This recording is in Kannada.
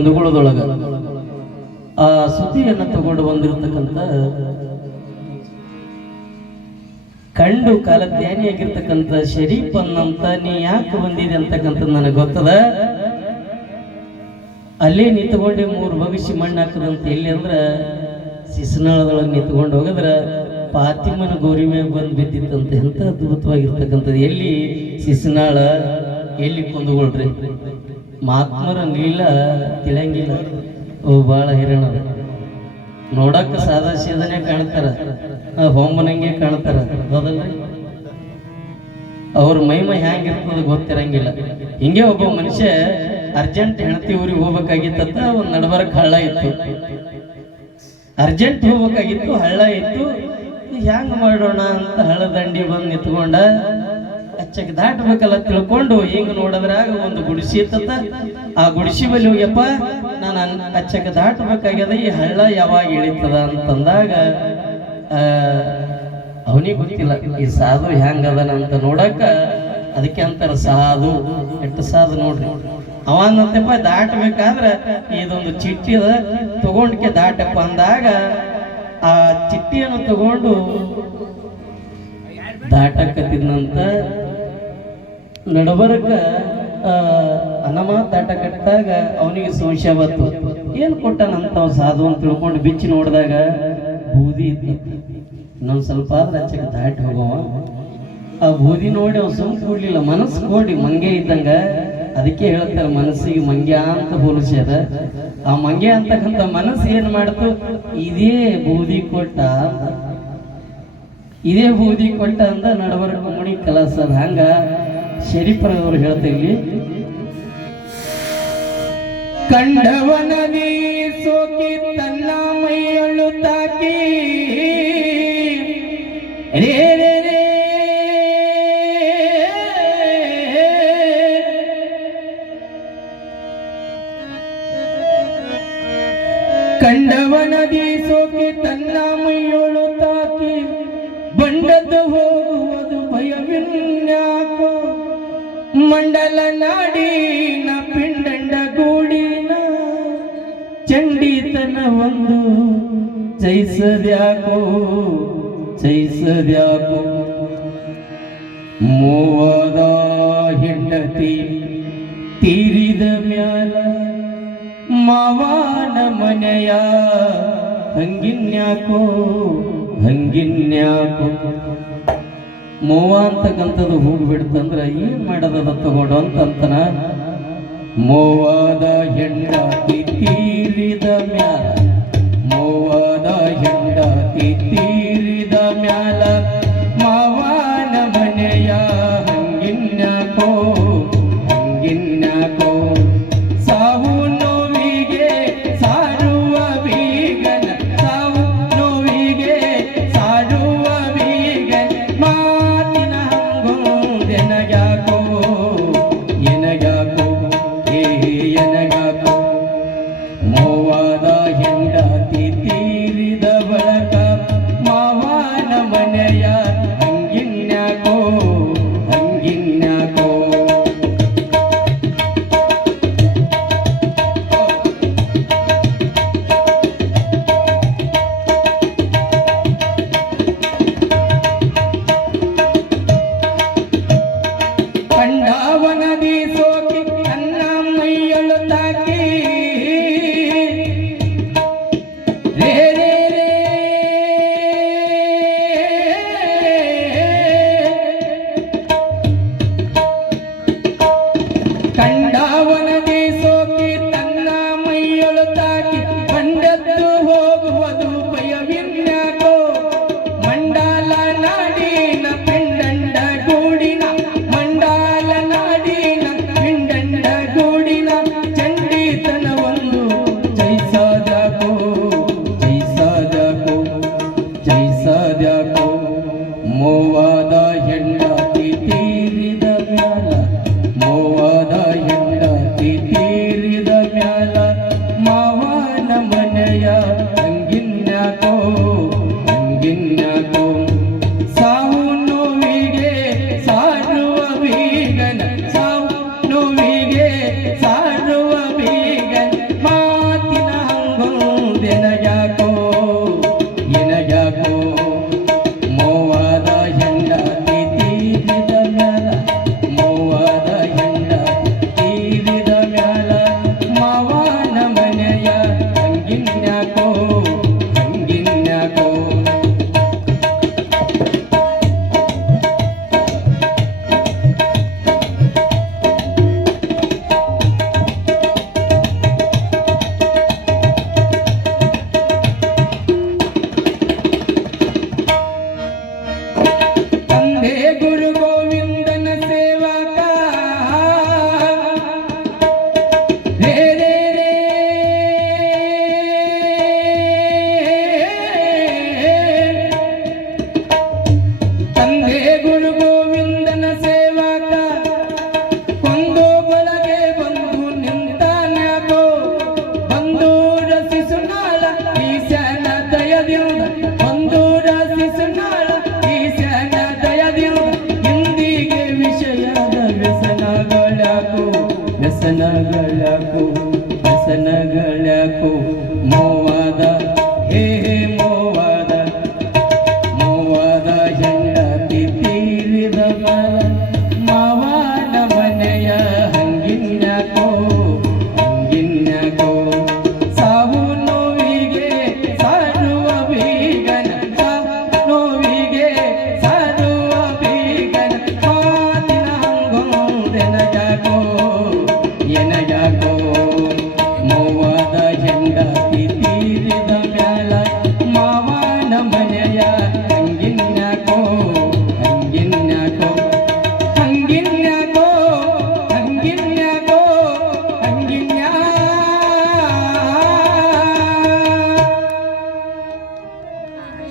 ಕುಂದಗೋಳದೊಳಗ ಆ ಸುದ್ದಿಯನ್ನು ತಗೊಂಡು ಬಂದಿರತಕ್ಕಂಥ ಕಂಡು ಕಾಲಜ್ಞಾನಿಯಾಗಿರ್ತಕ್ಕಂಥ ಶರೀಫ್ ಅನ್ನಂತ ನೀ ಯಾಕೆ ಬಂದಿದೆ ಅಂತಕ್ಕಂಥ ನನಗೆ ಗೊತ್ತದ. ಅಲ್ಲೇ ನಿಂತ್ಕೊಂಡೆ 3 ಭವಿಷ್ಯ ಮಣ್ಣು ಹಾಕದಂತ ಎಲ್ಲಿ ಅಂದ್ರ ಸಿಸನಾಳದೊಳಗೆ ನಿಂತ್ಕೊಂಡು ಹೋಗದ್ರ ಫಾತಿಮನ ಗೌರಿ ಮ್ಯಾಗ ಬಂದು ಬಿದ್ದಿತ್ತಂತ. ಎಂತ ಅದ್ಭುತವಾಗಿರ್ತಕ್ಕಂಥದ್ದು. ಎಲ್ಲಿ ಸಿಸನಾಳ, ಎಲ್ಲಿ ಕುಂದಗೋಳ್ರಿ. ಮಾತ್ಮರಂಗಿಲ್ಲ, ತಿಳಿಯಂಗಿಲ್ಲ. ಅವು ಭಾಳ ಹಿರಣದ. ನೋಡಕ್ಕೆ ಸಾದಾ ಸೀದನೆ ಕಾಣ್ತಾರ, ಹೊಂಬನಂಗೆ ಕಾಣ್ತಾರ, ಹೌದಲ್ರಿ? ಅವ್ರ ಮೈಮೈ ಹ್ಯಾಂಗಿರ್ತದ ಗೊತ್ತಿರಂಗಿಲ್ಲ. ಹಿಂಗೆ ಒಬ್ಬ ಮನುಷ್ಯ ಅರ್ಜೆಂಟ್ ಹೆಣತಿ ಊರಿಗೆ ಹೋಗ್ಬೇಕಾಗಿತ್ತ. ಒಂದು ನಡಬರಕ್ಕೆ ಹಳ್ಳ ಇತ್ತು, ಅರ್ಜೆಂಟ್ ಹೋಗ್ಬೇಕಾಗಿತ್ತು, ಹಳ್ಳ ಇತ್ತು. ಹ್ಯಾಂಗ ಮಾಡೋಣ ಅಂತ ಹಳ್ಳ ದಂಡಿ ಬಂದು ನಿಂತ್ಕೊಂಡ. ಅಚ್ಚಕ್ಕೆ ದಾಟಬೇಕಲ್ಲ ತಿಳ್ಕೊಂಡು ಹಿಂಗ ನೋಡದ್ರಾಗ ಒಂದು ಗುಡಿಸಿ ಇತ್ತ. ಆ ಗುಡಿಸಿ ಬಲ್ಲಿ ಹೋಗ್ಯಪ್ಪ, ನಾನು ಅಚ್ಚಕ್ಕೆ ದಾಟಬೇಕಾಗ್ಯದ, ಈ ಹಳ್ಳ ಯಾವಾಗ ಇಳಿತದ ಅಂತಂದಾಗ ಅವನಿಗೆ ಗೊತ್ತಿಲ್ಲ ಈ ಸಾಧು ಹೆಂಗದನ ಅಂತ ನೋಡಕ್ಕ. ಅದಕ್ಕೆ ಅಂತಾರ ಸಾಧು. ಎಷ್ಟು ಸಾಧು ನೋಡ್ರಿ. ಅವನಂತಪ್ಪ ದಾಟಬೇಕಾದ್ರೆ ಇದೊಂದು ಚಿಟ್ಟಿ ಅದ, ತಗೊಂಡ್ಕೆ ದಾಟಪ್ಪ ಅಂದಾಗ ಆ ಚಿಟ್ಟಿಯನ್ನು ತಗೊಂಡು ದಾಟಕತ್ತಿದ್ನಂತ. ನಡಬರಕ ಅನಮ ದಾಟ ಕಟ್ಟಿದಾಗ ಅವನಿಗೆ ಸಂಶಯ ಬಂತು. ಏನು ಕೊಟ್ಟನಂತ ಸಾಧು ಅಂತ ತಿಳ್ಕೊಂಡು ಬಿಚ್ಚಿ ನೋಡಿದಾಗ ಬೂದಿ ಇತ್ತು. ಇನ್ನೊಂದು ಸ್ವಲ್ಪ ಆದ್ರೆ ಅಚ್ಚಕ್ಕೆ ದಾಟಿ ಹೋಗವ. ಆ ಬೂದಿ ನೋಡಿ ಅವ್ ಸುಮ್ ಕೂಡ್ಲಿಲ್ಲ, ಮನಸ್ಸು ಕೂಡಿ ಮಂಗೆ ಇದ್ದಂಗ. ಅದಕ್ಕೆ ಹೇಳ್ತಾರೆ ಮನಸ್ಸಿಗೆ ಮಂಗ್ಯ ಅಂತ ಹೋಲಿಸ್ಯಾರ. ಆ ಮಂಗ್ಯ ಅಂತಕ್ಕಂಥ ಮನಸ್ಸು ಏನ್ ಮಾಡ್ತು, ಇದೇ ಬೂದಿ ಕೊಟ್ಟ ಅಂತ, ಇದೇ ಬೂದಿ ಕೊಟ್ಟ ಅಂತ ನಡಬರಕ ಮುಣಿ ಕಲಸದ. ಹಂಗ ಶರೀಫರವರು ಹೇಳ್ತೀವಿ, ಕಂಡವನ ನೀ ಸೋಕಿ ತನ್ನ ಮೈಯೊಳ್ಳು ತಾಕಿ ರೇ ರೇ ರೇ ಕಂಡವನದಿ ಸೋಕಿ ತನ್ನ ಮೈಯೊಳು ತಾಕಿ ಬಂಡದ್ದು ಹೋಗುವುದು ಭಯವಿನ್ಯಾಕೋ. ಮಂಡಲ ನಾಡಿನ ಪಿಂಡಂಡ ಗೂಡಿನ ಚಂಡಿತನ ಒಂದು ಚೈಸದ್ಯಾಕೋ ಚೈಸದ್ಯಾಕೋ. ಮೂವದ ಹೆಂಡತಿ ತೀರಿದ ಮ್ಯಾಲ ಮಾವನ ಮನೆಯ ಹಂಗಿನ್ಯಾಕೋ ಹಂಗಿನ್ಯಾಕೋ. ಮೋವ ಅಂತಕ್ಕಂಥದ್ದು ಹೋಗ್ಬಿಡ್ತಂದ್ರ ಏನ್ ಮಾಡದ ತಗೊಂಡು ಅಂತಂತನ. ಮೋವದ ಹೆಂಡತಿ ತೀರಿದ ಮ್ಯಾಲ, ಮೋವದ ಹೆಂಡತಿ ತೀರಿದ ಮ್ಯಾಲ ಮಾವನ ಮನೆಯ ಹಂಗಿನ್ಯಾಕೋ ಹಂಗಿನ್ಯಾಕೋ. ಸಾವು ನೋವಿಗೆ ಸಾರುವ ಬೀಗನ, ಸಾವು ನೋವಿಗೆ ಸಾರುವ ಬೀಗನ ಮಾತಿನ ಹಂಗೊಂದೆನಗ್ಯಾಕೋ ಎನಗ್ಯಾಕೋ ಏ ಎನಗ್ಯಾಕೋ. ಹಸನಗಳಕು ಹಸನಗಳಕು